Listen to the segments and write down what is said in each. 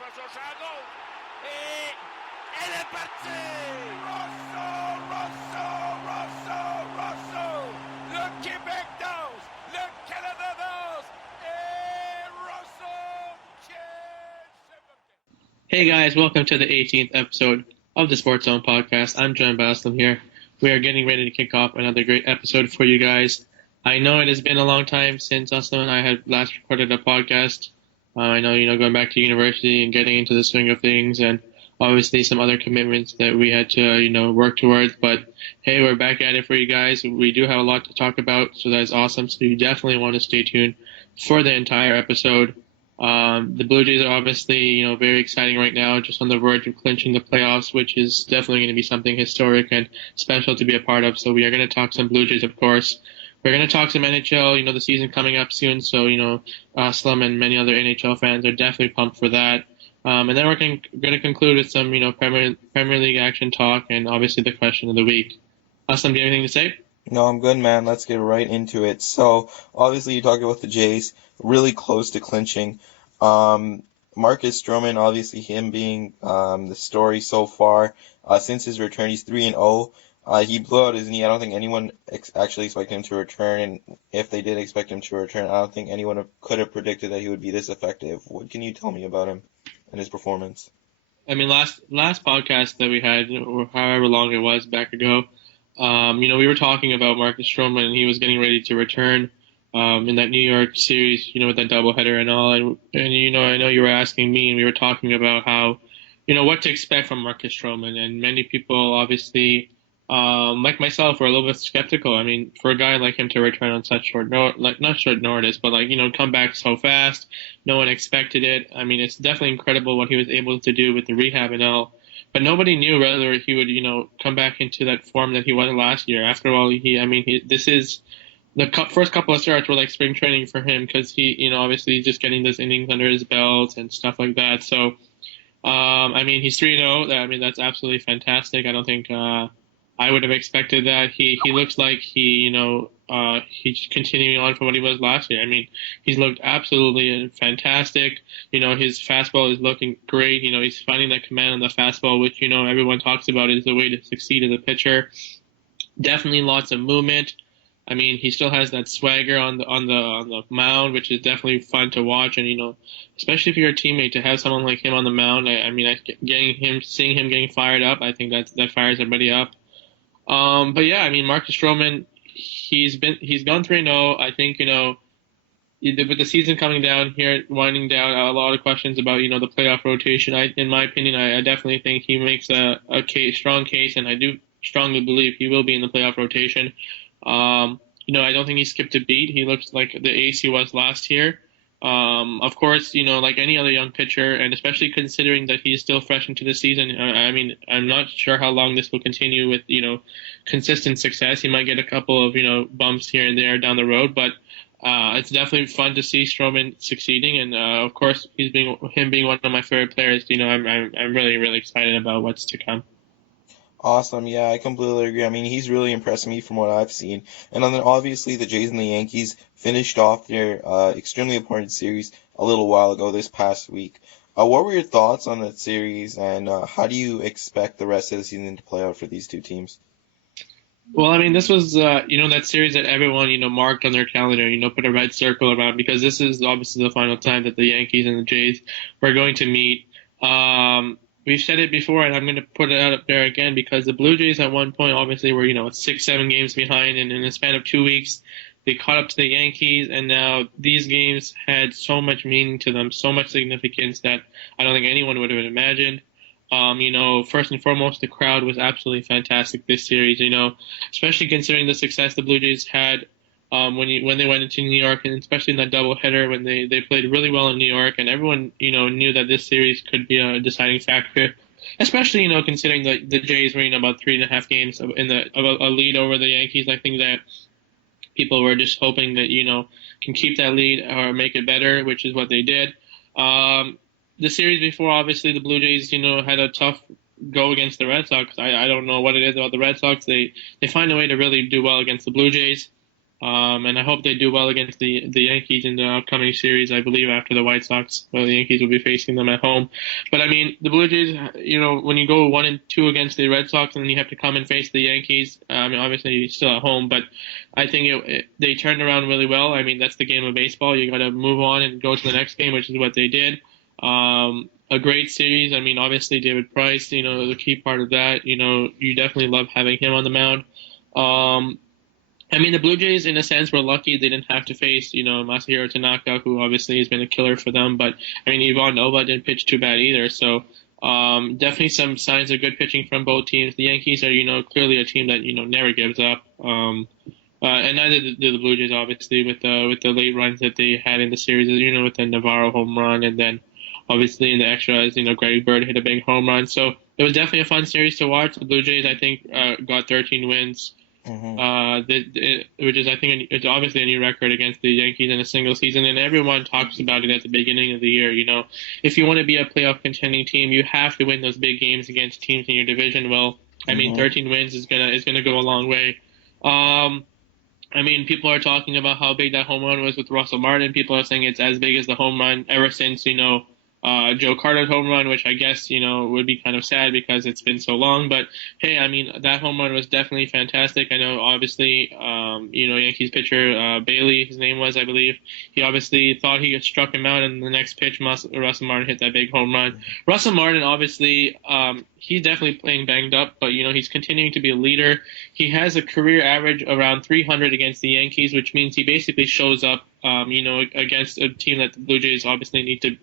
Rosso, elle est partie! Rosso! Le Québec danse, le Canada danse, et Rosso Hey guys, welcome to the 18th episode of the Sports Zone podcast. I'm John Baslam here. We are getting ready to kick off another great episode for you guys. I know it has been a long time since Aslam and I had last recorded a podcast. I know, going back to university and getting into the swing of things, and obviously some other commitments that we had to, work towards. But hey, we're back at it for you guys. We do have a lot to talk about, so that's awesome. So you definitely want to stay tuned for the entire episode. The Blue Jays are obviously, very exciting right now, just on the verge of clinching the playoffs, which is definitely going to be something historic and special to be a part of. So we are going to talk some Blue Jays, of course. We're going to talk some NHL, the season coming up soon. So, Slum and many other NHL fans are definitely pumped for that. And then we're going to conclude with some, Premier League action talk and obviously the question of the week. Slum, do you have anything to say? No, I'm good, man. Let's get right into it. So, obviously, you talked about the Jays, really close to clinching. Marcus Stroman, obviously, him being the story so far. Since his return, he's 3-0. He blew out his knee. I don't think anyone actually expected him to return, and if they did expect him to return, I don't think anyone could have predicted that he would be this effective. What can you tell me about him and his performance? I mean, last podcast that we had, or however long it was back ago, we were talking about Marcus Stroman, and he was getting ready to return in that New York series, with that doubleheader and all. And I know you were asking me, and we were talking about how, what to expect from Marcus Stroman. And many people, obviously, like myself, were a little bit skeptical. I mean, for a guy like him to return on such short not short notice, but come back so fast, no one expected it. I mean, it's definitely incredible what he was able to do with the rehab and all. But nobody knew whether he would, come back into that form that he was last year. After all, this is the first couple of starts were like spring training for him because he, obviously he's just getting those innings under his belt and stuff like that. So, he's 3-0. I mean, that's absolutely fantastic. I don't think I would have expected that. He looks like he's continuing on from what he was last year. I mean, he's looked absolutely fantastic. His fastball is looking great. He's finding that command on the fastball, which, everyone talks about is the way to succeed as a pitcher. Definitely lots of movement. I mean, he still has that swagger on the mound, which is definitely fun to watch. And, especially if you're a teammate, to have someone like him on the mound, seeing him getting fired up, I think that fires everybody up. But yeah, I mean, Marcus Stroman, he's gone 3-0. I think, with the season coming down here, winding down, a lot of questions about, the playoff rotation. In my opinion, I definitely think he makes a strong case, and I do strongly believe he will be in the playoff rotation. I don't think he skipped a beat. He looks like the ace he was last year. Of course, like any other young pitcher, and especially considering that he's still fresh into the season, I'm not sure how long this will continue with, consistent success. He might get a couple of, bumps here and there down the road, but it's definitely fun to see Stroman succeeding. And, of course, him being one of my favorite players, I'm really, really excited about what's to come. Awesome. Yeah, I completely agree. I mean, he's really impressed me from what I've seen. And then obviously the Jays and the Yankees finished off their extremely important series a little while ago this past week. What were your thoughts on that series, and how do you expect the rest of the season to play out for these two teams? Well, I mean, this was, that series that everyone, marked on their calendar, put a red circle around, because this is obviously the final time that the Yankees and the Jays were going to meet. We've said it before, and I'm going to put it out up there again, because the Blue Jays at one point obviously were, 6-7 games behind, and in the span of 2 weeks, they caught up to the Yankees, and now these games had so much meaning to them, so much significance that I don't think anyone would have imagined. First and foremost, the crowd was absolutely fantastic this series, especially considering the success the Blue Jays had when they went into New York, and especially in that doubleheader when they played really well in New York, and everyone knew that this series could be a deciding factor, especially considering the Jays were about 3.5 games of a lead over the Yankees. I think that people were just hoping that can keep that lead or make it better, which is what they did. The series before, obviously the Blue Jays had a tough go against the Red Sox. I don't know what it is about the Red Sox. They find a way to really do well against the Blue Jays. And I hope they do well against the Yankees in the upcoming series. I believe after the White Sox, well, the Yankees will be facing them at home. But I mean, the Blue Jays, when you go 1-2 against the Red Sox, and then you have to come and face the Yankees. I mean, obviously you're still at home, but I think they turned around really well. I mean, that's the game of baseball. You got to move on and go to the next game, which is what they did. A great series. I mean, obviously David Price, the key part of that. You definitely love having him on the mound. I mean, the Blue Jays, in a sense, were lucky they didn't have to face, Masahiro Tanaka, who obviously has been a killer for them. But, I mean, Ivan Nova didn't pitch too bad either. So, definitely some signs of good pitching from both teams. The Yankees are, clearly a team that, never gives up. And neither do the Blue Jays, obviously, with the late runs that they had in the series, with the Navarro home run, and then obviously in the extras, Greg Bird hit a big home run. So it was definitely a fun series to watch. The Blue Jays, I think, got 13 wins, which is, I think, it's obviously a new record against the Yankees in a single season. And everyone talks about it at the beginning of the year. If you want to be a playoff contending team, you have to win those big games against teams in your division. Well, I mean, 13 wins is gonna go a long way. I mean, people are talking about how big that home run was with Russell Martin. People are saying it's as big as the home run ever since, Joe Carter's home run, which I guess, would be kind of sad because it's been so long. But, hey, I mean, that home run was definitely fantastic. I know, obviously, Yankees pitcher Bailey, his name was, I believe, he obviously thought he had struck him out, and the next pitch, Russell Martin hit that big home run. Russell Martin, obviously, he's definitely playing banged up, but, he's continuing to be a leader. He has a career average around 300 against the Yankees, which means he basically shows up, against a team that the Blue Jays obviously need to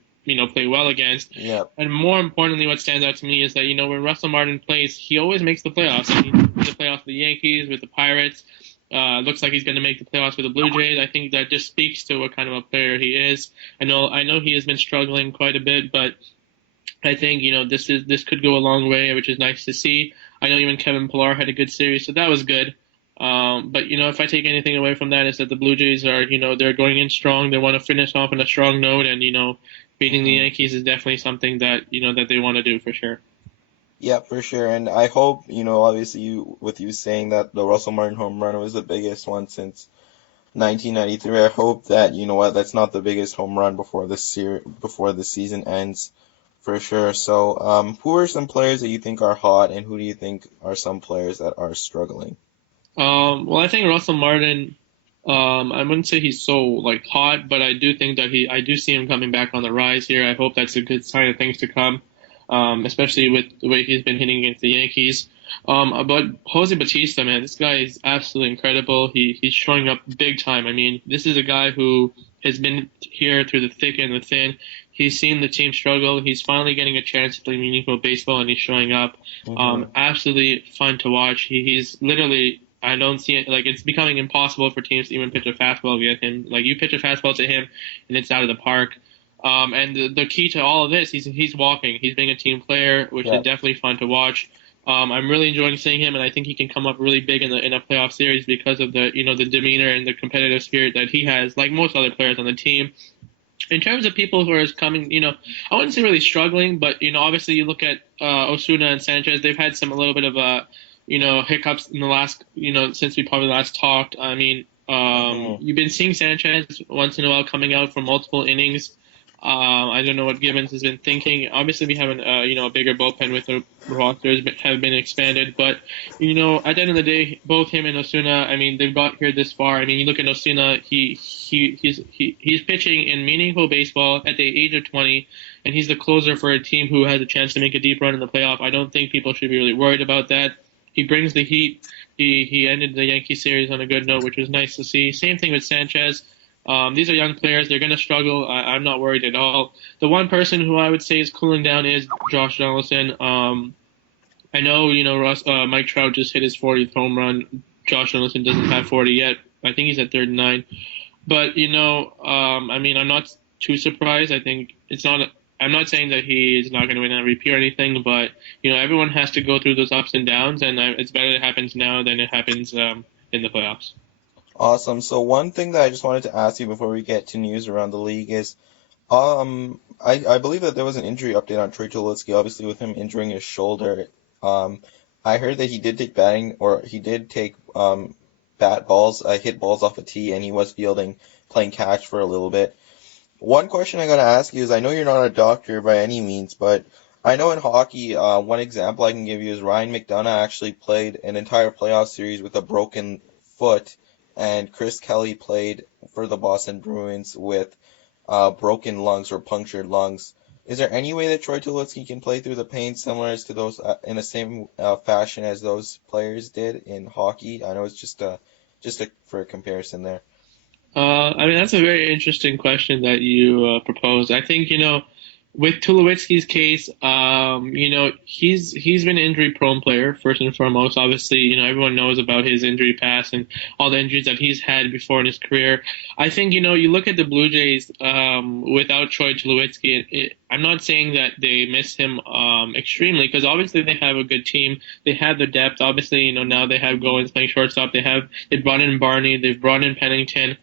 play well against. Yep. And more importantly, what stands out to me is that, when Russell Martin plays, he always makes the playoffs. He made the playoffs with the Yankees, with the Pirates. Looks like he's going to make the playoffs with the Blue Jays. I think that just speaks to what kind of a player he is. I know he has been struggling quite a bit, but I think, this could go a long way, which is nice to see. I know even Kevin Pillar had a good series, so that was good. But, if I take anything away from that, is that the Blue Jays are, they're going in strong. They want to finish off on a strong note, and, beating the Yankees is definitely something that, that they want to do for sure. Yeah, for sure. And I hope, obviously with you saying that the Russell Martin home run was the biggest one since 1993, I hope that, that's not the biggest home run before the season ends, for sure. So, who are some players that you think are hot, and who do you think are some players that are struggling? Well, I think Russell Martin, I wouldn't say he's so hot, but I do think that I do see him coming back on the rise here. I hope that's a good sign of things to come, especially with the way he's been hitting against the Yankees. But Jose Bautista, man, this guy is absolutely incredible. He's showing up big time. I mean, this is a guy who has been here through the thick and the thin. He's seen the team struggle. He's finally getting a chance to play meaningful baseball, and he's showing up. Absolutely fun to watch. He's literally, I don't see it, it's becoming impossible for teams to even pitch a fastball against him. You pitch a fastball to him, and it's out of the park. And the key to all of this, he's walking. He's being a team player, which is definitely fun to watch. I'm really enjoying seeing him, and I think he can come up really big in a playoff series because of the the demeanor and the competitive spirit that he has, like most other players on the team. In terms of people who are coming, I wouldn't say really struggling, but obviously you look at Osuna and Sanchez. They've had a little bit of hiccups in the last, since we probably last talked. I mean, you've been seeing Sanchez once in a while coming out for multiple innings. I don't know what Gibbons has been thinking. Obviously, we have a bigger bullpen with the rosters have been expanded, but at the end of the day, both him and Osuna, I mean, they've got here this far. I mean, you look at Osuna, he's pitching in meaningful baseball at the age of 20, and he's the closer for a team who has a chance to make a deep run in the playoff. I don't think people should be really worried about that. He brings the heat. He ended the Yankee series on a good note, which was nice to see. Same thing with Sanchez. These are young players. They're going to struggle. I'm not worried at all. The one person who I would say is cooling down is Josh Donaldson. I know, Mike Trout just hit his 40th home run. Josh Donaldson doesn't have 40 yet. I think he's at 39. But, I mean, I'm not too surprised. I think I'm not saying that he is not going to win MVP or anything, but, everyone has to go through those ups and downs, and it's better it happens now than it happens in the playoffs. Awesome. So one thing that I just wanted to ask you before we get to news around the league is, I believe that there was an injury update on Troy Tulowitzki, obviously with him injuring his shoulder. I heard that he did take batting, or he did take bat balls, hit balls off a tee, and he was playing catch for a little bit. One question I gotta ask you is, I know you're not a doctor by any means, but I know in hockey, one example I can give you is Ryan McDonough actually played an entire playoff series with a broken foot, and Chris Kelly played for the Boston Bruins with broken lungs or punctured lungs. Is there any way that Troy Tulowitzki can play through the pain similar as to those in the same fashion as those players did in hockey? I know it's just for a comparison there. I mean, that's a very interesting question that you proposed. I think, with Tulowitzki's case, he's been an injury-prone player first and foremost. Obviously, everyone knows about his injury past and all the injuries that he's had before in his career. I think, you look at the Blue Jays without Troy Tulowitzki. I'm not saying that they miss him extremely, because obviously they have a good team. They have the depth. Obviously, now they have Goins playing shortstop. They brought in Barney. They've brought in Pennington.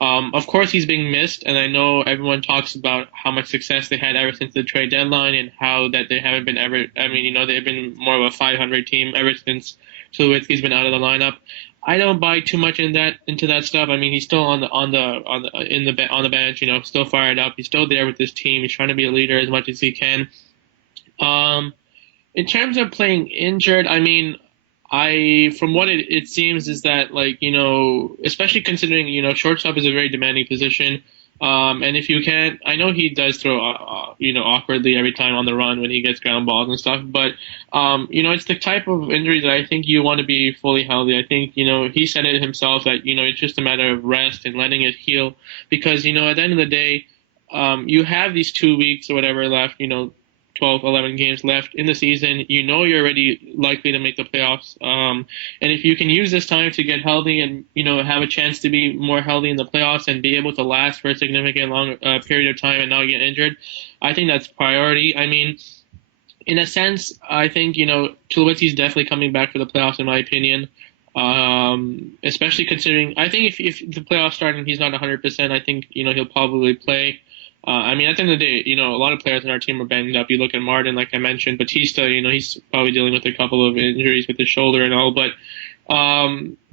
Of course, he's being missed, and I know everyone talks about how much success they had ever since the trade deadline, and how that they haven't been ever. I mean, they've been more of a 500 team ever since Tulowitzki's been out of the lineup. I don't buy too much into that stuff. I mean, he's still on the bench, still fired up. He's still there with his team. He's trying to be a leader as much as he can. In terms of playing injured, I mean, from what it seems is that, especially considering, shortstop is a very demanding position. And if you can't, I know he does throw, awkwardly every time on the run when he gets ground balls and stuff. But, it's the type of injury that I think you want to be fully healthy. I think, he said it himself that, it's just a matter of rest and letting it heal. Because, at the end of the day, you have these 2 weeks or whatever left, 12, 11 games left in the season. You're already likely to make the playoffs. And if you can use this time to get healthy and, have a chance to be more healthy in the playoffs and be able to last for a significant long period of time and not get injured, I think that's priority. I mean, in a sense, I think, Tulowitzki's definitely coming back for the playoffs, in my opinion. Especially considering, I think if the playoffs start and he's not 100%, I think, he'll probably play. I mean, at the end of the day, a lot of players on our team are banged up. You look at Martin, like I mentioned, Batista, he's probably dealing with a couple of injuries with his shoulder and all. But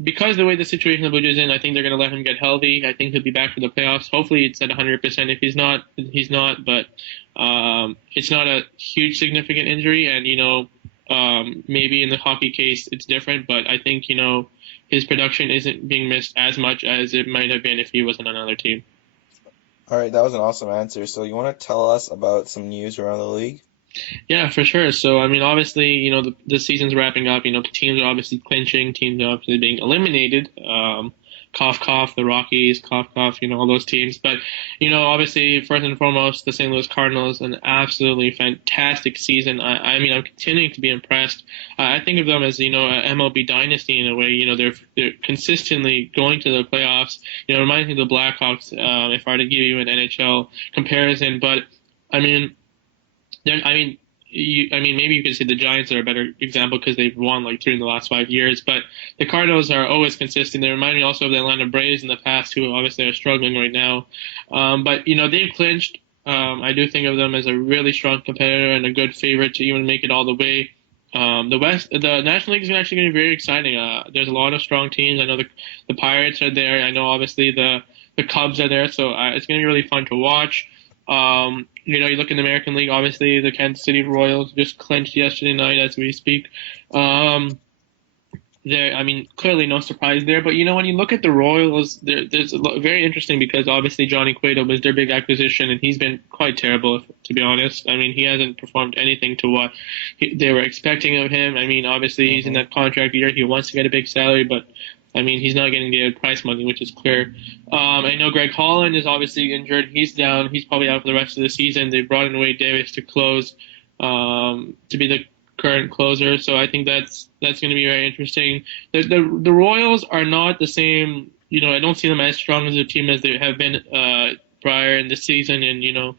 because the way the situation the Blue Jays is in, I think they're going to let him get healthy. I think he'll be back for the playoffs. Hopefully it's at 100%. If he's not, he's not. But it's not a huge significant injury. And, maybe in the hockey case it's different. But I think, his production isn't being missed as much as it might have been if he was on another team. All right, that was an awesome answer. So you want to tell us about some news around the league? Yeah, for sure. So, I mean, obviously, the season's wrapping up. The teams are obviously clinching. Teams are obviously being eliminated. Cough, cough, the Rockies, cough, cough, all those teams. But, obviously, first and foremost, the St. Louis Cardinals, an absolutely fantastic season. I mean, I'm continuing to be impressed. I think of them as, a MLB dynasty in a way. They're consistently going to the playoffs. Reminds me of the Blackhawks, if I were to give you an NHL comparison. But, I mean, maybe you could say the Giants are a better example because they've won like 3 in the last 5 years. But the Cardinals are always consistent. They remind me also of the Atlanta Braves in the past, who obviously are struggling right now. But they've clinched. I do think of them as a really strong competitor and a good favorite to even make it all the way. The National League is actually going to be very exciting. There's a lot of strong teams. I know the Pirates are there. I know obviously the Cubs are there. So it's going to be really fun to watch. You look in the American League, obviously the Kansas City Royals just clinched yesterday night as we speak. Clearly no surprise there. But, when you look at the Royals, there's very interesting because obviously Johnny Cueto was their big acquisition, and he's been quite terrible, to be honest. I mean, he hasn't performed anything to what they were expecting of him. I mean, obviously he's in that contract year. He wants to get a big salary, but I mean, he's not getting the price money, which is clear. I know Greg Holland is obviously injured. He's down. He's probably out for the rest of the season. They brought in Wade Davis to close, to be the current closer. So I think that's going to be very interesting. The Royals are not the same. I don't see them as strong as a team as they have been prior in the season. And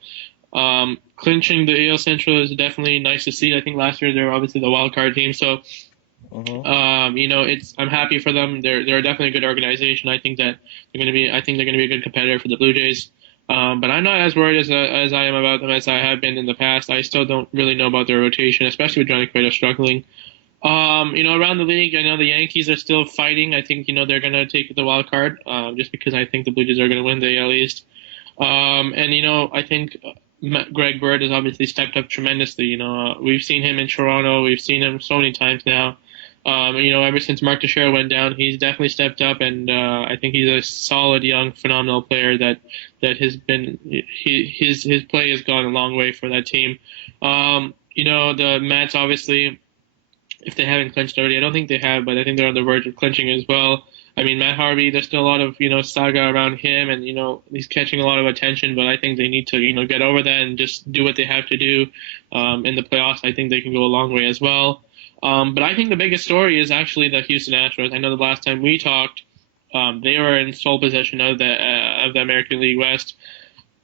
clinching the AL Central is definitely nice to see. I think last year they were obviously the wild card team. So. I'm happy for them. They're definitely a good organization. I think they're going to be a good competitor for the Blue Jays. But I'm not as worried as I am about them as I have been in the past. I still don't really know about their rotation, especially with Johnny Cueto struggling. Around the league, I know the Yankees are still fighting. I think, they're going to take the wild card, just because I think the Blue Jays are going to win the AL East. And, I think Greg Bird has obviously stepped up tremendously. We've seen him in Toronto. We've seen him so many times now. Ever since Mark Teixeira went down, he's definitely stepped up, and I think he's a solid, young, phenomenal player that has been his play has gone a long way for that team. The Mets obviously, if they haven't clinched already. I don't think they have, but I think they're on the verge of clinching as well. I mean, Matt Harvey, there's still a lot of, saga around him, and, he's catching a lot of attention, but I think they need to, get over that and just do what they have to do in the playoffs. I think they can go a long way as well. But I think the biggest story is actually the Houston Astros. I know the last time we talked, they were in sole possession of the American League West.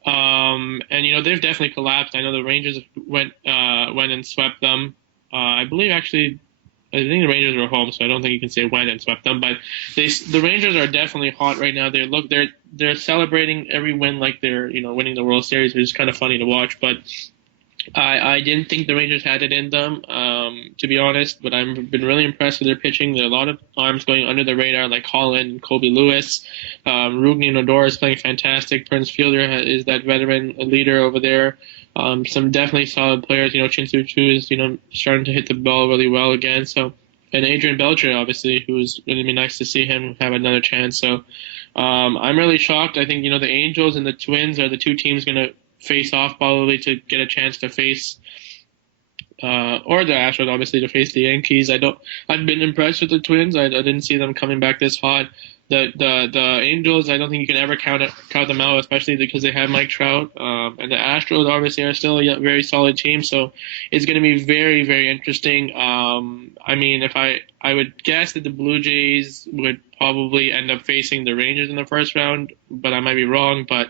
And they've definitely collapsed. I know the Rangers went and swept them. I believe actually, I think the Rangers were home, so I don't think you can say went and swept them. But the Rangers are definitely hot right now. They're celebrating every win like they're winning the World Series, which is kind of funny to watch. But I didn't think the Rangers had it in them, to be honest, but I've been really impressed with their pitching. There are a lot of arms going under the radar, like Holland and Kobe Lewis. Rougned Odor is playing fantastic. Prince Fielder is that veteran leader over there. Some definitely solid players. Chin-Soo Choo is, starting to hit the ball really well again. So, and Adrian Beltre, obviously, who's going to be nice to see him have another chance. So, I'm really shocked. I think, the Angels and the Twins are the two teams going to face off probably to get a chance to face, or the Astros obviously to face the Yankees. I've been impressed with the Twins. I didn't see them coming back this hot. The Angels, I don't think you can ever count them out, especially because they have Mike Trout. And the Astros obviously are still a very solid team, so it's going to be very, very interesting. I mean, if I would guess that the Blue Jays would probably end up facing the Rangers in the first round, but I might be wrong. But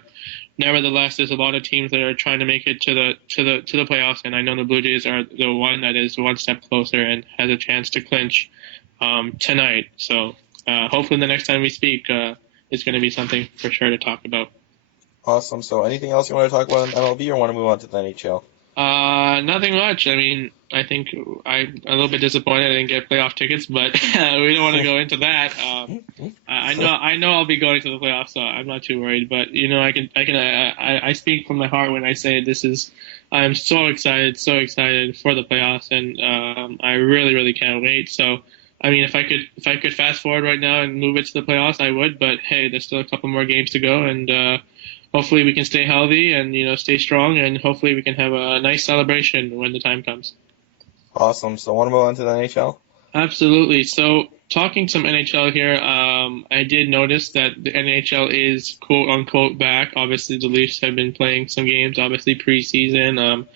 nevertheless, there's a lot of teams that are trying to make it to the playoffs, and I know the Blue Jays are the one that is one step closer and has a chance to clinch tonight. So hopefully the next time we speak, it's going to be something for sure to talk about. Awesome. So anything else you want to talk about in MLB, or want to move on to the NHL? Nothing much. I mean, I think I'm a little bit disappointed I didn't get playoff tickets, but we don't want to go into that. I know I'll be going to the playoffs, so I'm not too worried. But I speak from my heart when I say I'm so excited for the playoffs, and I really, really can't wait. So, I mean, if I could fast forward right now and move it to the playoffs, I would. But hey, there's still a couple more games to go, and hopefully we can stay healthy and stay strong, and hopefully we can have a nice celebration when the time comes. Awesome. So want to move on to the NHL? Absolutely. So talking some NHL here, I did notice that the NHL is quote unquote back. Obviously the Leafs have been playing some games, obviously preseason.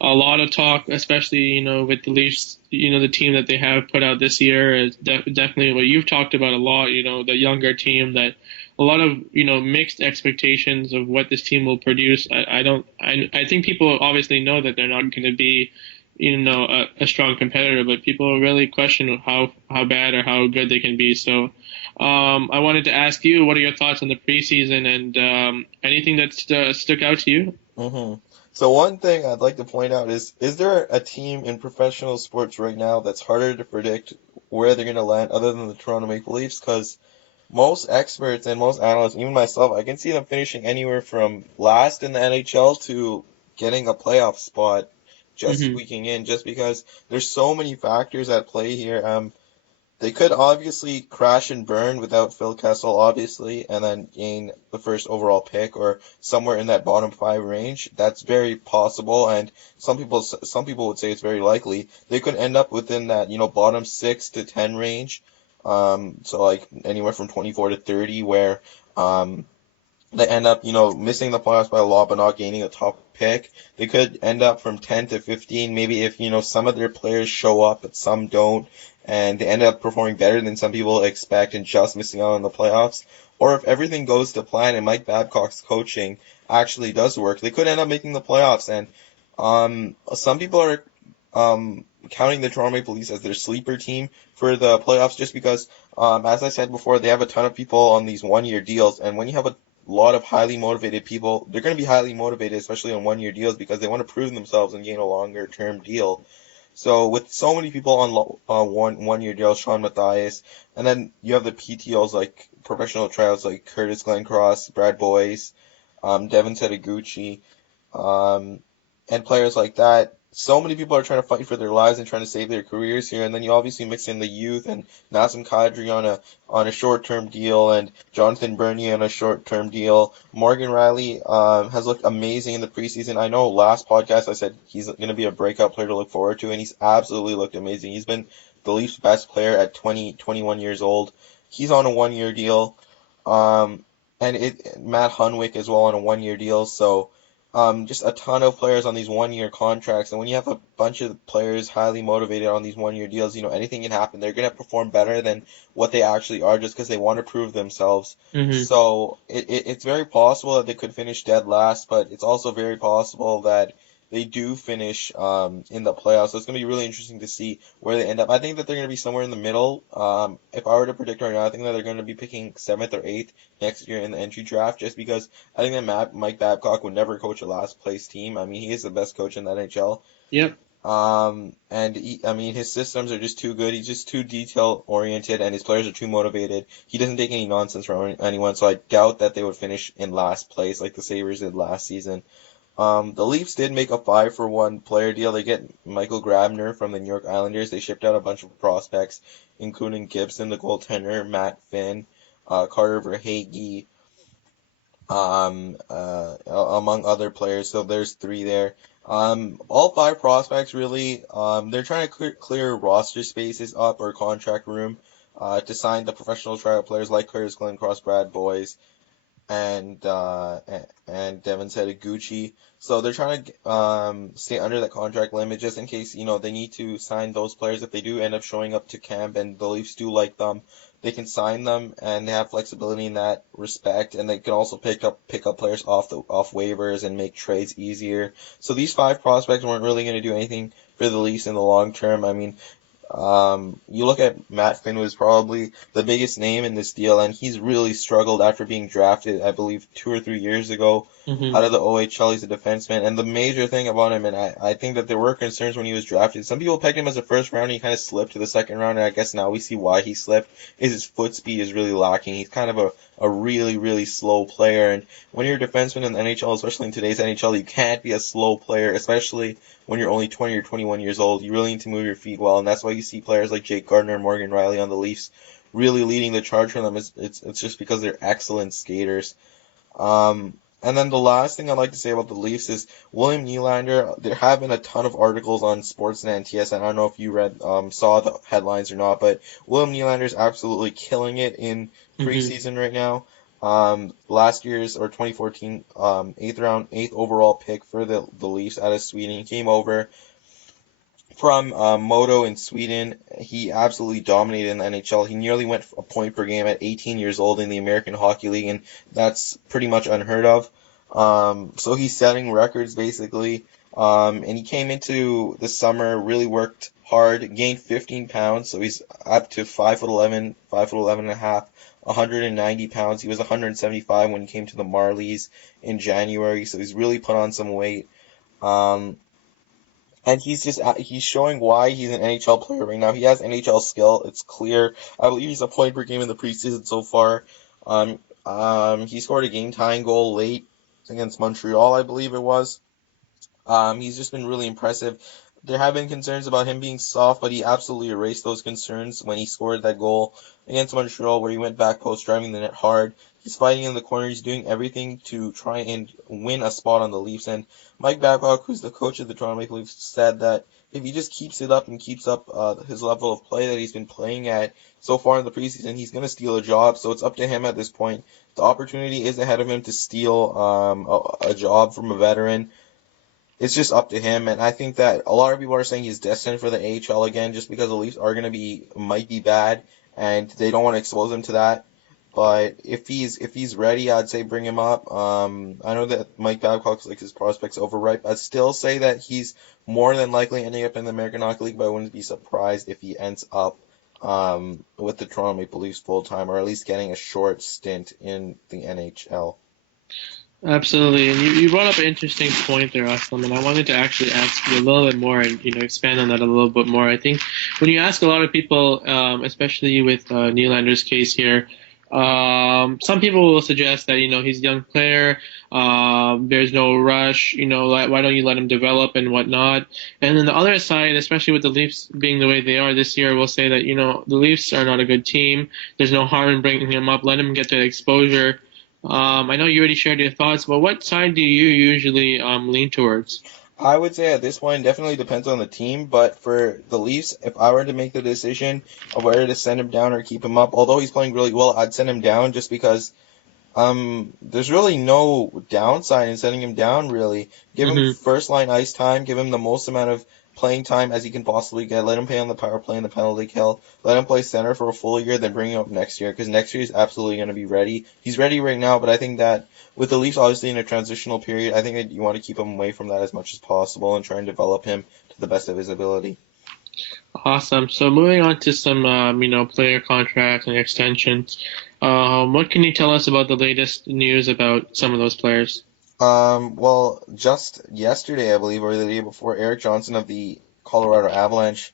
A lot of talk, especially, with the Leafs, the team that they have put out this year is definitely what you've talked about a lot, the younger team, that a lot of, mixed expectations of what this team will produce. I think people obviously know that they're not going to be, a strong competitor, but people really question how bad or how good they can be. So, I wanted to ask you, what are your thoughts on the preseason, and anything that stuck out to you? Mm-hmm. So one thing I'd like to point out is there a team in professional sports right now that's harder to predict where they're going to land other than the Toronto Maple Leafs? Because most experts and most analysts, even myself, I can see them finishing anywhere from last in the NHL to getting a playoff spot, just squeaking in, just because there's so many factors at play here. They could obviously crash and burn without Phil Kessel, obviously, and then gain the first overall pick or somewhere in that bottom 5 range. That's very possible, and some people would say it's very likely. They could end up within that, bottom 6 to 10 range. So like anywhere from 24 to 30, where they end up, missing the playoffs by a lot, but not gaining a top pick. They could end up from 10 to 15, maybe if, some of their players show up, but some don't, and they end up performing better than some people expect and just missing out on the playoffs. Or if everything goes to plan and Mike Babcock's coaching actually does work, they could end up making the playoffs. And some people are counting the Toronto Maple Leafs as their sleeper team for the playoffs, just because, as I said before, they have a ton of people on these one-year deals, and when you have a lot of highly motivated people, they're going to be highly motivated, especially on one-year deals, because they want to prove themselves and gain a longer-term deal. So with so many people on one-year deals, Sean Matthias, and then you have the PTOs like professional tryouts like Curtis Glencross, Brad Boyce, Devin Setaguchi, um, and players like that. So many people are trying to fight for their lives and trying to save their careers here, and then you obviously mix in the youth and Nazem Kadri on a short-term deal, and Jonathan Bernier on a short-term deal. Morgan Riley has looked amazing in the preseason. I know last podcast I said he's going to be a breakout player to look forward to, and he's absolutely looked amazing. He's been the Leafs' best player at 21 years old. He's on a one-year deal. Um, and Matt Hunwick as well on a one-year deal. So just a ton of players on these one-year contracts. And when you have a bunch of players highly motivated on these one-year deals, anything can happen. They're going to perform better than what they actually are just because they want to prove themselves. Mm-hmm. So it's very possible that they could finish dead last, but it's also very possible that they do finish in the playoffs. So it's going to be really interesting to see where they end up. I think that they're going to be somewhere in the middle. If I were to predict right now, I think that they're going to be picking 7th or 8th next year in the entry draft, just because I think that Mike Babcock would never coach a last place team. I mean, he is the best coach in the NHL. Yep. And I mean, his systems are just too good. He's just too detail oriented, and his players are too motivated. He doesn't take any nonsense from anyone, so I doubt that they would finish in last place like the Sabres did last season. The Leafs did make a 5-for-1 player deal. They get Michael Grabner from the New York Islanders. They shipped out a bunch of prospects, including Gibson, the goaltender, Matt Finn, Carter Verhaeghe, among other players. So there's 3 there. All 5 prospects really, they're trying to clear roster spaces up or contract room, to sign the professional tryout players like Curtis Glencross, Brad Boyce, and Devin Setaguchi. So they're trying to stay under that contract limit just in case, they need to sign those players. If they do end up showing up to camp and the Leafs do like them, they can sign them and they have flexibility in that respect, and they can also pick up players off waivers and make trades easier. So these 5 prospects weren't really going to do anything for the Leafs in the long term. I mean, you look at Matt Finn was probably the biggest name in this deal, and he's really struggled after being drafted, I believe, 2 or 3 years ago Mm-hmm. out of the OHL. He's a defenseman, and the major thing about him, and I think that there were concerns when he was drafted. Some people pegged him as a first round, and he kind of slipped to the second round, and I guess now we see why he slipped, is his foot speed is really lacking. He's kind of a really, really slow player, and when you're a defenseman in the NHL, especially in today's NHL, you can't be a slow player, especially when you're only 20 or 21 years old. You really need to move your feet well, and that's why you see players like Jake Gardiner and Morgan Riley on the Leafs really leading the charge for them. It's just because they're excellent skaters. And then the last thing I'd like to say about the Leafs is William Nylander. There have been a ton of articles on Sportsnet and TSN. I don't know if you saw the headlines or not, but William Nylander is absolutely killing it in preseason right now. Last year's or 2014 eighth overall pick for the Leafs out of Sweden. He came over from Modo in Sweden. He absolutely dominated in the NHL. He nearly went a point per game at 18 years old in the American Hockey League, and that's pretty much unheard of. So he's setting records basically. And he came into the summer, really worked hard, gained 15 pounds, so he's up to 5'11", 5'11 and a half, 190 pounds. He was 175 when he came to the Marlies in January, so he's really put on some weight. And he's showing why he's an NHL player right now. He has NHL skill. It's clear. I believe he's a point per game in the preseason so far. He scored a game-tying goal late against Montreal, I believe it was. He's just been really impressive. There have been concerns about him being soft, but he absolutely erased those concerns when he scored that goal against Montreal where he went back post, driving the net hard. He's fighting in the corner. He's doing everything to try and win a spot on the Leafs. And Mike Babcock, who's the coach of the Toronto Maple Leafs, said that if he just keeps it up and keeps up his level of play that he's been playing at so far in the preseason, he's going to steal a job. So it's up to him at this point. The opportunity is ahead of him to steal a job from a veteran. It's just up to him, and I think that a lot of people are saying he's destined for the AHL again just because the Leafs are going to might be bad, and they don't want to expose him to that. But if he's ready, I'd say bring him up. I know that Mike Babcock's like his prospects overripe. I'd still say that he's more than likely ending up in the American Hockey League, but I wouldn't be surprised if he ends up with the Toronto Maple Leafs full time, or at least getting a short stint in the NHL. Absolutely, and you brought up an interesting point there, Aslam, and I wanted to actually ask you a little bit more and expand on that a little bit more. I think when you ask a lot of people, especially with Nylander's case here, some people will suggest that he's a young player, there's no rush, why don't you let him develop and whatnot? And then the other side, especially with the Leafs being the way they are this year, will say that the Leafs are not a good team. There's no harm in bringing him up. Let him get the exposure. I know you already shared your thoughts, but what side do you usually lean towards? I would say at this point, definitely depends on the team. But for the Leafs, if I were to make the decision of whether to send him down or keep him up, although he's playing really well, I'd send him down just because there's really no downside in sending him down, really. Give him Mm-hmm. first line ice time, give him the most amount of playing time as he can possibly get. Let him play on the power play and the penalty kill. Let him play center for a full year, then bring him up next year, because next year he's absolutely going to be ready. He's ready right now, but I think that with the Leafs obviously in a transitional period, I think that you want to keep him away from that as much as possible and try and develop him to the best of his ability. Awesome. So moving on to some, player contracts and extensions. What can you tell us about the latest news about some of those players? Well, just yesterday, I believe, or the day before, Eric Johnson of the Colorado Avalanche,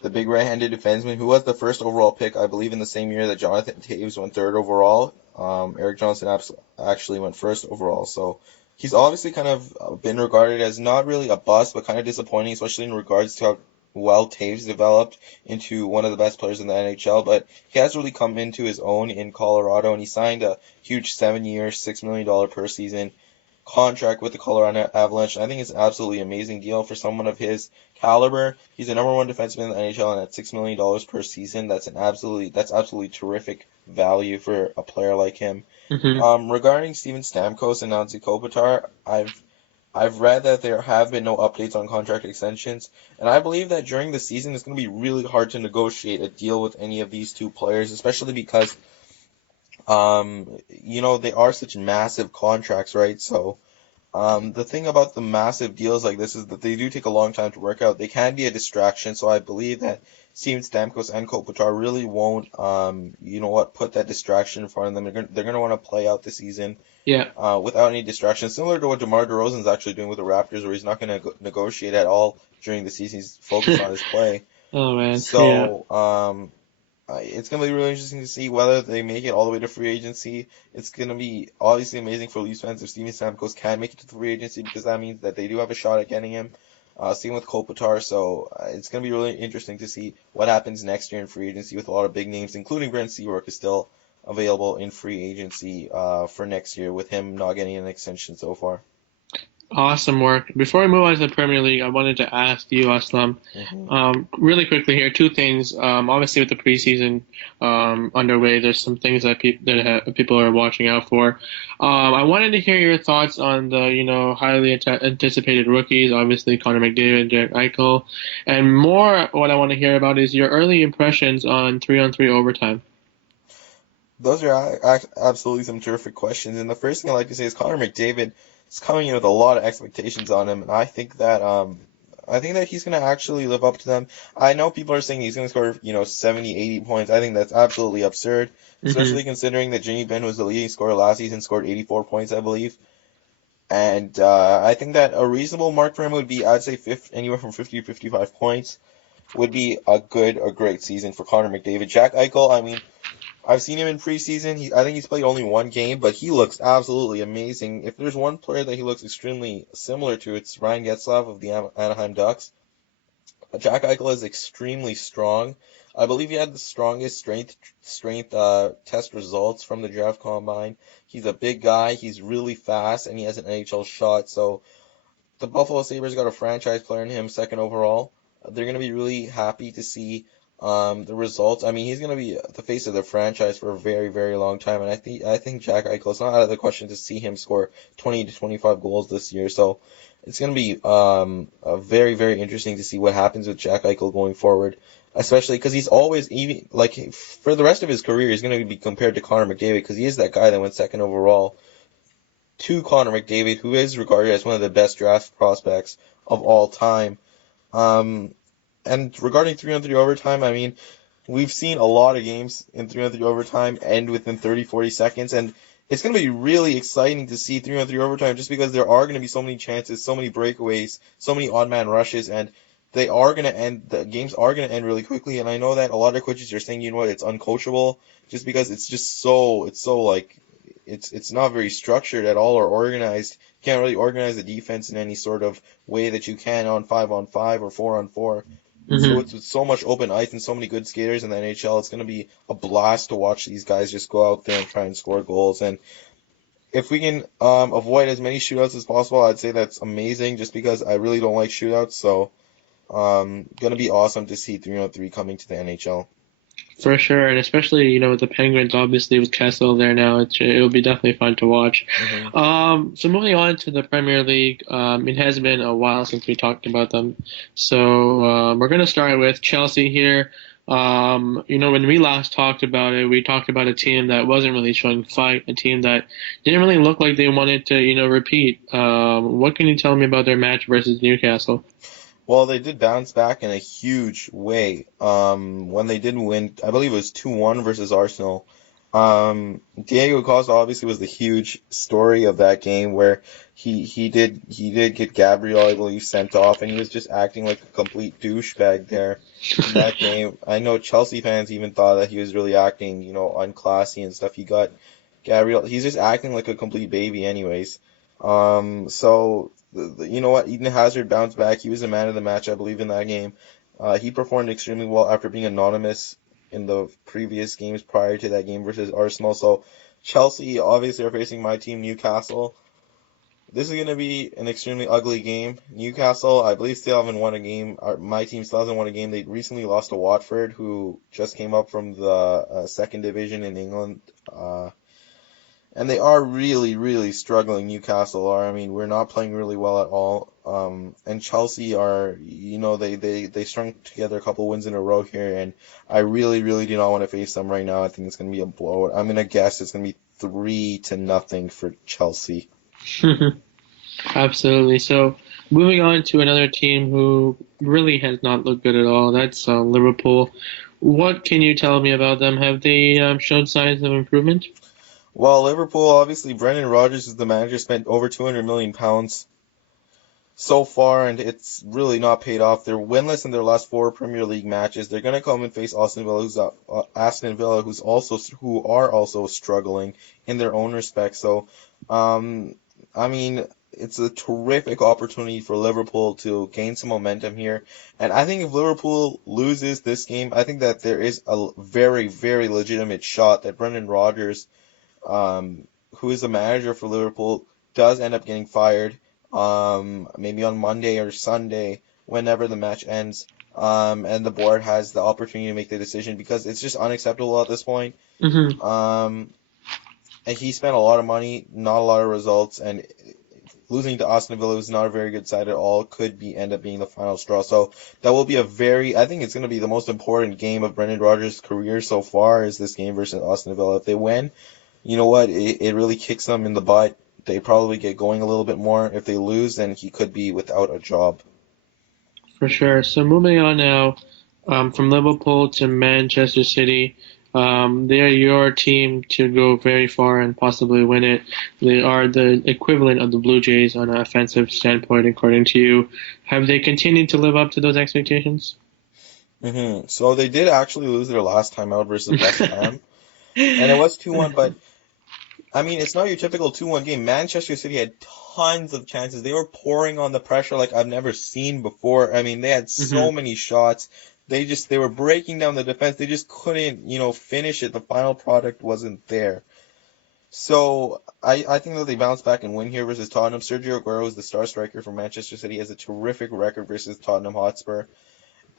the big right-handed defenseman who was the first overall pick, I believe, in the same year that Jonathan Taves went third overall. Eric Johnson actually went first overall, so he's obviously kind of been regarded as not really a bust, but kind of disappointing, especially in regards to how well Taves developed into one of the best players in the NHL. But he has really come into his own in Colorado, and he signed a huge 7-year, $6 million per season contract with the Colorado Avalanche. I think it's an absolutely amazing deal for someone of his caliber. He's the number one defenseman in the NHL, and at $6 million per season, that's absolutely terrific value for a player like him. Mm-hmm. Regarding Steven Stamkos and Nancy Kopitar, I've read that there have been no updates on contract extensions, and I believe that during the season it's going to be really hard to negotiate a deal with any of these two players, especially because they are such massive contracts, right? So the thing about the massive deals like this is that they do take a long time to work out. They can be a distraction, so I believe that Steven Stamkos and Kopitar really won't, put that distraction in front of them. They're gonna want to play out the season Yeah. without any distractions, similar to what DeMar DeRozan's actually doing with the Raptors, where he's not going to negotiate at all during the season. He's focused on his play. Oh man. Yeah. So, it's going to be really interesting to see whether they make it all the way to free agency. It's going to be obviously amazing for Leafs fans if Steven Stamkos can make it to the free agency, because that means that they do have a shot at getting him. Same with Kopitar, so it's going to be really interesting to see what happens next year in free agency with a lot of big names, including Brent Seabrook is still available in free agency for next year with him not getting an extension so far. Awesome work. Before we move on to the Premier League, I wanted to ask you, Aslam, Hmm. really quickly here, two things. Obviously, with the preseason underway, there's some things that people are watching out for. I wanted to hear your thoughts on the highly anticipated rookies, obviously Connor McDavid, Jack Eichel, and more. What I want to hear about is your early impressions on 3-on-3 overtime. Those are absolutely some terrific questions. And the first thing I'd like to say is Connor McDavid is coming in with a lot of expectations on him, and I think that he's going to actually live up to them. I know people are saying he's going to score, 70, 80 points. I think that's absolutely absurd, Mm-hmm. especially considering that Jimmy Benn, who was the leading scorer last season, scored 84 points, I believe. And I think that a reasonable mark for him would be, I'd say, anywhere from 50 to 55 points would be a great season for Connor McDavid. Jack Eichel, I mean, I've seen him in preseason. I think he's played only one game, but he looks absolutely amazing. If there's one player that he looks extremely similar to, it's Ryan Getzlaf of the Anaheim Ducks. Jack Eichel is extremely strong. I believe he had the strongest strength test results from the draft combine. He's a big guy. He's really fast, and he has an NHL shot. So the Buffalo Sabres got a franchise player in him, second overall. They're going to be really happy to see the results. I mean, he's going to be the face of the franchise for a very, very long time, and I think Jack Eichel, it's not out of the question to see him score 20 to 25 goals this year. So it's going to be very, very interesting to see what happens with Jack Eichel going forward, especially because he's always, even like for the rest of his career, he's going to be compared to Connor McDavid because he is that guy that went second overall to Connor McDavid, who is regarded as one of the best draft prospects of all time. Um, and regarding 3-on-3 overtime, I mean, we've seen a lot of games in 3-on-3 overtime end within 30, 40 seconds, and it's going to be really exciting to see 3-on-3 overtime just because there are going to be so many chances, so many breakaways, so many odd man rushes, and the games are going to end really quickly. And I know that a lot of coaches are saying, you know what, it's uncoachable just because it's so like, it's not very structured at all or organized. You can't really organize the defense in any sort of way that you can on 5-on-5 or 4-on-4. So Hmm. it's with so much open ice and so many good skaters in the NHL, it's going to be a blast to watch these guys just go out there and try and score goals. And if we can avoid as many shootouts as possible, I'd say that's amazing just because I really don't like shootouts. So going to be awesome to see 3-on-3 coming to the NHL. For sure, and especially with the Penguins, obviously with Kessel there now, it'll be definitely fun to watch. Hmm. So moving on to the Premier League, it has been a while since we talked about them, so we're gonna start with Chelsea here. When we last talked about it, we talked about a team that wasn't really showing fight, a team that didn't really look like they wanted to, repeat. What can you tell me about their match versus Newcastle? Well, they did bounce back in a huge way. When they did win, I believe it was 2-1 versus Arsenal. Diego Costa obviously was the huge story of that game where he did get Gabriel, I believe, sent off, and he was just acting like a complete douchebag there in that game. I know Chelsea fans even thought that he was really acting, unclassy and stuff. He got Gabriel, he's just acting like a complete baby anyways. So you know what? Eden Hazard bounced back. He was the man of the match, I believe, in that game. He performed extremely well after being anonymous in the previous games prior to that game versus Arsenal. So Chelsea obviously are facing my team, Newcastle. This is going to be an extremely ugly game. Newcastle, I believe, still haven't won a game. My team still hasn't won a game. They recently lost to Watford, who just came up from the second division in England. And they are really, really struggling. Newcastle are. I mean, we're not playing really well at all. And Chelsea are, they strung together a couple wins in a row here, and I really, really do not want to face them right now. I think it's going to be a blowout. I'm going to guess it's going to be 3-0 for Chelsea. Absolutely. So moving on to another team who really has not looked good at all. That's Liverpool. What can you tell me about them? Have they shown signs of improvement? Well, Liverpool, obviously, Brendan Rodgers is the manager, spent over £200 million so far, and it's really not paid off. They're winless in their last 4 Premier League matches. They're gonna come and face Aston Villa, who are also struggling in their own respect. So, I mean, it's a terrific opportunity for Liverpool to gain some momentum here. And I think if Liverpool loses this game, I think that there is a very, very legitimate shot that Brendan Rodgers, who is the manager for Liverpool, does end up getting fired, maybe on Monday or Sunday, whenever the match ends, and the board has the opportunity to make the decision because it's just unacceptable at this point. Hmm. Um, and he spent a lot of money, not a lot of results, and losing to Aston Villa, who's not a very good side at all, could end up being the final straw. So that will be I think it's going to be the most important game of Brendan Rodgers' career so far is this game versus Aston Villa. If they win, you know what? It really kicks them in the butt. They probably get going a little bit more. If they lose, then he could be without a job. For sure. So moving on now, from Liverpool to Manchester City. They are your team to go very far and possibly win it. They are the equivalent of the Blue Jays on an offensive standpoint, according to you. Have they continued to live up to those expectations? So they did actually lose their last time out versus West Ham, and it was 2-1. But I mean, it's not your typical 2-1 game. Manchester City had tons of chances. They were pouring on the pressure like I've never seen before. I mean, they had so Hmm. many shots. They were breaking down the defense. They just couldn't, finish it. The final product wasn't there. So I think that they bounce back and win here versus Tottenham. Sergio Aguero is the star striker for Manchester City. He has a terrific record versus Tottenham Hotspur.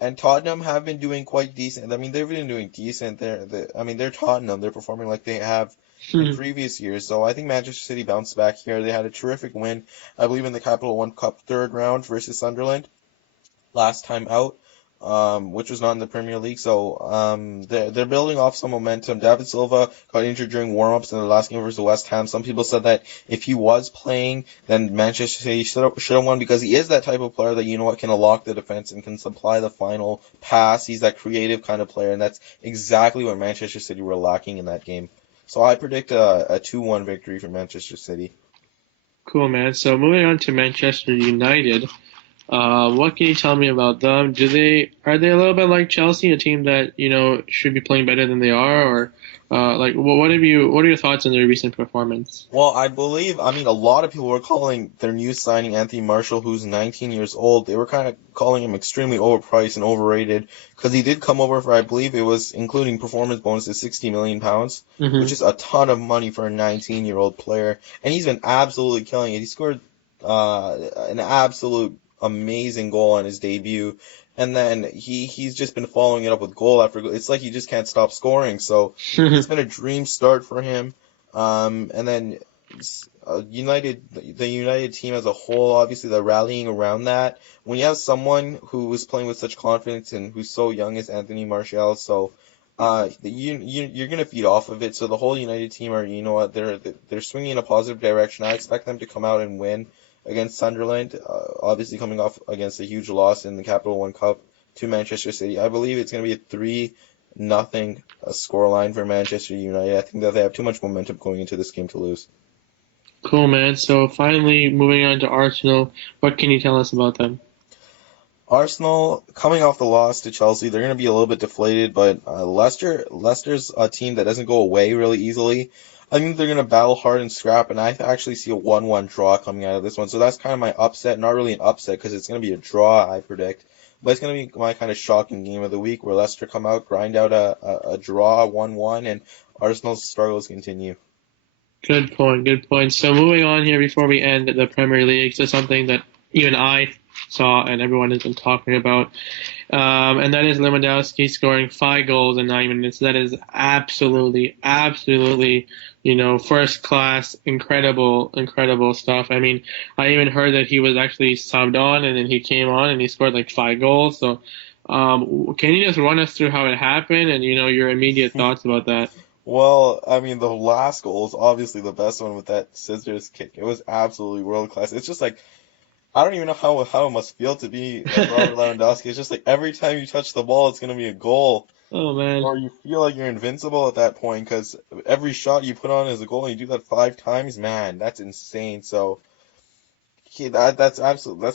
And Tottenham have been doing quite decent. I mean, they've been doing decent. They're Tottenham. They're performing like they have in previous years. So I think Manchester City bounced back here. They had a terrific win, I believe, in the Capital One Cup third round versus Sunderland last time out, which was not in the Premier League. So they're building off some momentum. David Silva got injured during warm-ups in the last game versus West Ham. Some people said that if he was playing, then Manchester City should have won because he is that type of player that can unlock the defense and can supply the final pass. He's that creative kind of player, and that's exactly what Manchester City were lacking in that game. So I predict a 2-1 victory for Manchester City. Cool, man. So moving on to Manchester United. What can you tell me about them? Are they a little bit like Chelsea, a team that should be playing better than they are, or what are your thoughts on their recent performance? Well, I mean, a lot of people were calling their new signing Anthony Martial, who's 19 years old. They were kind of calling him extremely overpriced and overrated because he did come over for, I believe it was including performance bonuses, £60 million, which Mm-hmm. is a ton of money for a 19-year-old player, and he's been absolutely killing it. He scored an absolute amazing goal on his debut, and then he's just been following it up with goal after goal. It's like he just can't stop scoring. So it's been a dream start for him. And then the United team as a whole, obviously they're rallying around that. When you have someone who is playing with such confidence and who's so young as Anthony Martial, so you're gonna feed off of it. So the whole United team are, they're swinging in a positive direction. I expect them to come out and win against Sunderland. Obviously coming off against a huge loss in the Capital One Cup to Manchester City. I believe it's gonna be a 3-0 scoreline for Manchester United. I think that they have too much momentum going into this game to lose. Cool, man. So finally, moving on to Arsenal. What can you tell us about them? Arsenal, coming off the loss to Chelsea, they're going to be a little bit deflated, but Leicester's a team that doesn't go away really easily. I think they're going to battle hard and scrap, and I actually see a 1-1 draw coming out of this one. So that's kind of my upset. Not really an upset because it's going to be a draw, I predict. But it's going to be my kind of shocking game of the week where Leicester come out, grind out a draw, 1-1, and Arsenal's struggles continue. Good point. Good point. So moving on here before we end the Premier League, so something that you and I saw and everyone has been talking about, and that is Lewandowski scoring 5 goals in 9 minutes. That is absolutely, absolutely, first class, incredible stuff. I mean, I even heard that he was actually subbed on and then he came on and he scored like 5 goals. So, can you just run us through how it happened and your immediate thoughts about that? Well, I mean, the last goal is obviously the best one with that scissors kick. It was absolutely world class. It's just like, I don't even know how it must feel to be like Robert Lewandowski. It's just like every time you touch the ball, it's going to be a goal. Oh man. Or you feel like you're invincible at that point because every shot you put on is a goal and you do that 5 times. Man, that's insane. So, that's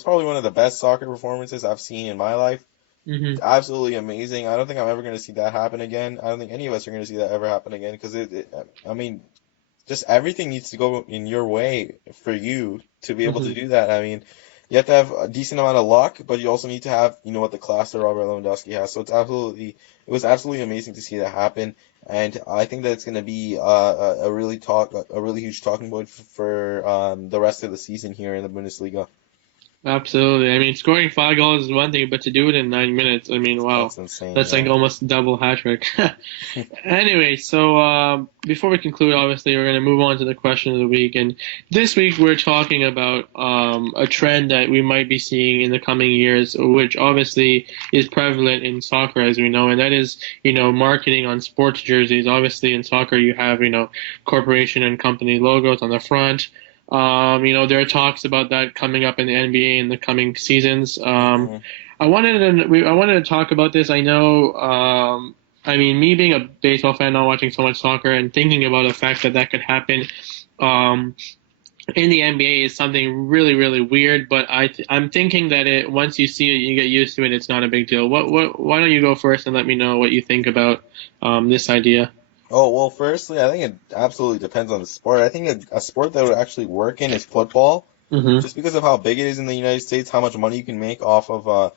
probably one of the best soccer performances I've seen in my life. Hmm. Absolutely amazing. I don't think I'm ever going to see that happen again. I don't think any of us are going to see that ever happen again because I mean, just everything needs to go in your way for you to be able to Hmm. do that. I mean, you have to have a decent amount of luck, but you also need to have, what the class that Robert Lewandowski has. So it was absolutely amazing to see that happen, and I think that it's going to be a really huge talking point for the rest of the season here in the Bundesliga. Absolutely. I mean, scoring 5 goals is one thing, but to do it in 9 minutes, I mean, wow, That's insane. that's like Yeah. almost a double hat trick. Anyway, so before we conclude, obviously, we're going to move on to the question of the week. And this week, we're talking about a trend that we might be seeing in the coming years, which obviously is prevalent in soccer, as we know, and that is, marketing on sports jerseys. Obviously, in soccer, you have, corporation and company logos on the front. There are talks about that coming up in the NBA in the coming seasons. hmm I wanted to talk about this. I know, I mean, me being a baseball fan, not watching so much soccer, and thinking about the fact that that could happen um, in the NBA is something really, really weird. But I'm thinking that once you see it, you get used to it. It's not a big deal. Why don't you go first and let me know what you think about this idea? Oh, well, firstly, I think it absolutely depends on the sport. I think a sport that would actually work in is football. Mm-hmm. Just because of how big it is in the United States, how much money you can make off of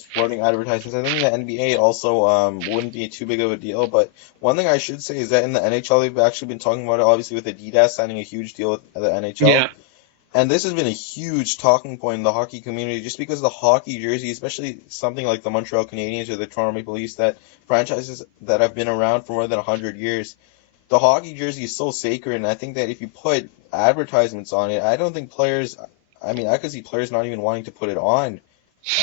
sporting advertisements. I think the NBA also wouldn't be too big of a deal. But one thing I should say is that in the NHL, they've actually been talking about it, obviously, with Adidas signing a huge deal with the NHL. Yeah. And this has been a huge talking point in the hockey community just because the hockey jersey, especially something like the Montreal Canadiens or the Toronto Maple Leafs, that franchises that have been around for more than 100 years, the hockey jersey is so sacred, and I think that if you put advertisements on it, I don't think players. I mean, I could see players not even wanting to put it on.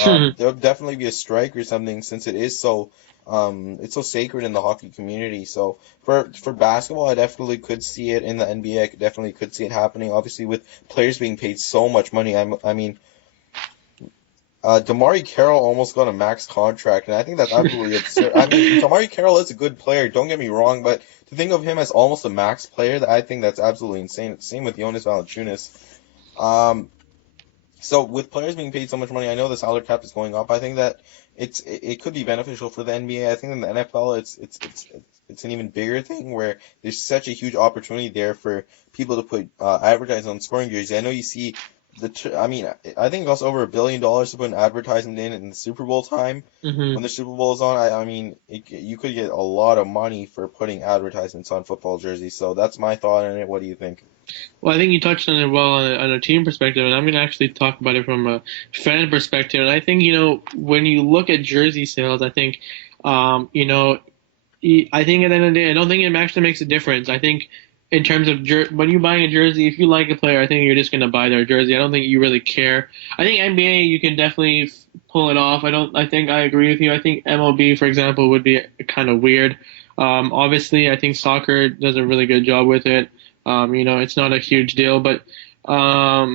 There would definitely be a strike or something since it is so. It's so sacred in the hockey community. So for basketball, I definitely could see it in the NBA. Definitely could see it happening. Obviously, with players being paid so much money, I mean, Damari Carroll almost got a max contract, and I think that's absolutely absurd. I mean, Damari Carroll is a good player, don't get me wrong, but to think of him as almost a max player, I think that's absolutely insane. Same with Jonas Valanciunas. Um, so with players being paid so much money, I know the salary cap is going up. I think that it could be beneficial for the NBA. I think in the NFL, it's an even bigger thing where there's such a huge opportunity there for people to put advertising on scoring jerseys. I know you see I mean, I think it costs over $1 billion to put an advertisement in the Super Bowl time Hmm. when the Super Bowl is on. I mean, you could get a lot of money for putting advertisements on football jerseys. So that's my thought on it. What do you think? Well, I think you touched on it well on a team perspective, and I'm going to actually talk about it from a fan perspective. And I think, when you look at jersey sales, I think, I think at the end of the day, I don't think it actually makes a difference. I think in terms of when you're buying a jersey, if you like a player, I think you're just going to buy their jersey. I don't think you really care. I think NBA, you can definitely pull it off. I think I agree with you. I think MLB, for example, would be kind of weird. Obviously, I think soccer does a really good job with it. It's not a huge deal, but I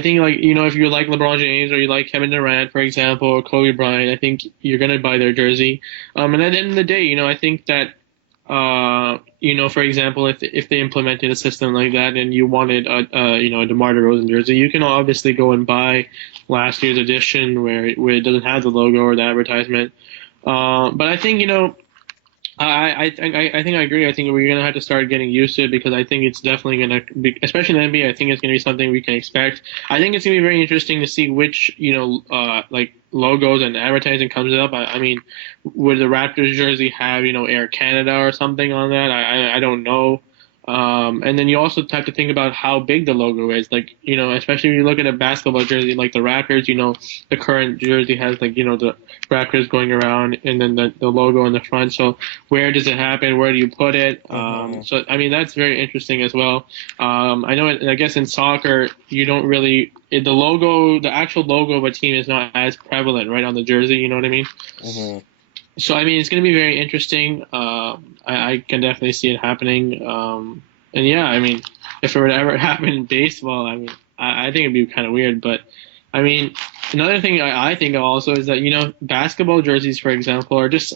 think if you like LeBron James or you like Kevin Durant, for example, or Kobe Bryant, I think you're gonna buy their jersey. And at the end of the day, I think that for example, if they implemented a system like that and you wanted a DeMar DeRozan jersey, you can obviously go and buy last year's edition where it doesn't have the logo or the advertisement. But I think I think I agree. I think we're gonna have to start getting used to it because I think it's definitely gonna be, especially in the NBA. I think it's gonna be something we can expect. I think it's gonna be very interesting to see which like logos and advertising comes up. I mean, would the Raptors jersey have Air Canada or something on that? I don't know. And then you also have to think about how big the logo is. Like, especially when you look at a basketball jersey like the Raptors, the current jersey has the Raptors going around and then the logo in the front. So where does it happen? Where do you put it? Hmm. So, I mean, that's very interesting as well. I know, I guess in soccer, you don't really, the actual logo of a team is not as prevalent, right, on the jersey. You know what I mean? Hmm. So, I mean, it's going to be very interesting. I can definitely see it happening. And yeah, I mean, if it were to ever happen in baseball, I mean, I think it'd be kind of weird. But I mean, another thing I think of also is that, basketball jerseys, for example, are just,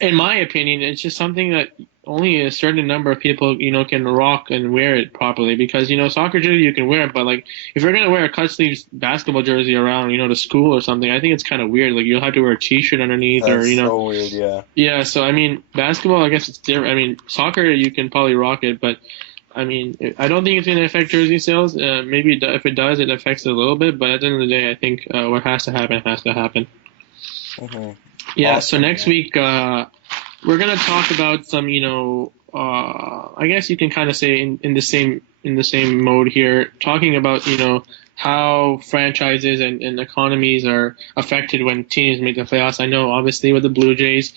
in my opinion, it's just something that only a certain number of people, can rock and wear it properly. Because, soccer jersey, you can wear it, but like, if you're going to wear a cut sleeves basketball jersey around, to school or something, I think it's kind of weird. Like, you'll have to wear a t-shirt underneath or, That's so weird, yeah. yeah. So, I mean, basketball, I guess it's different. I mean, soccer, you can probably rock it, but I mean, I don't think it's going to affect jersey sales. Maybe if it does, it affects it a little bit. But at the end of the day, I think what has to happen has to happen. Hmm. Yeah. So Awesome, next man. week, we're gonna talk about some, I guess you can kind of say in the same mode here, talking about how franchises and economies are affected when teams make the playoffs. I know obviously with the Blue Jays,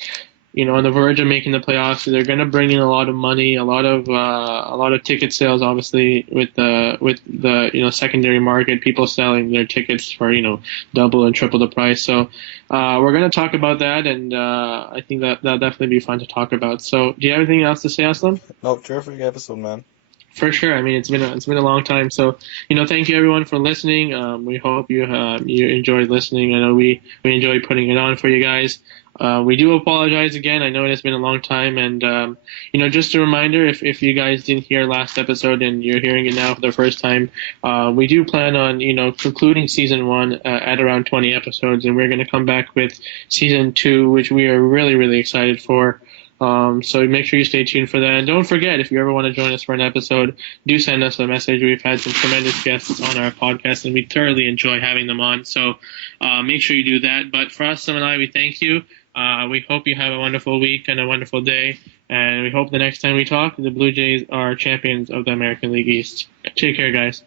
on the verge of making the playoffs. So they're going to bring in a lot of money, a lot of ticket sales, obviously with the secondary market, people selling their tickets for double and triple the price. So we're going to talk about that, and I think that'll definitely be fun to talk about. So do you have anything else to say, Aslam? No, terrific episode, man. For sure. I mean, it's been a long time. So, thank you everyone for listening. We hope you enjoyed listening. I know we enjoy putting it on for you guys. We do apologize again. I know it has been a long time, and just a reminder, if you guys didn't hear last episode and you're hearing it now for the first time, we do plan on concluding season 1 at around 20 episodes, and we're going to come back with season 2, which we are really really excited for. So make sure you stay tuned for that. And don't forget, if you ever want to join us for an episode, do send us a message. We've had some tremendous guests on our podcast, and we thoroughly enjoy having them on. So make sure you do that. But for us, Sam and I, we thank you. We hope you have a wonderful week and a wonderful day. And we hope the next time we talk, the Blue Jays are champions of the American League East. Take care, guys.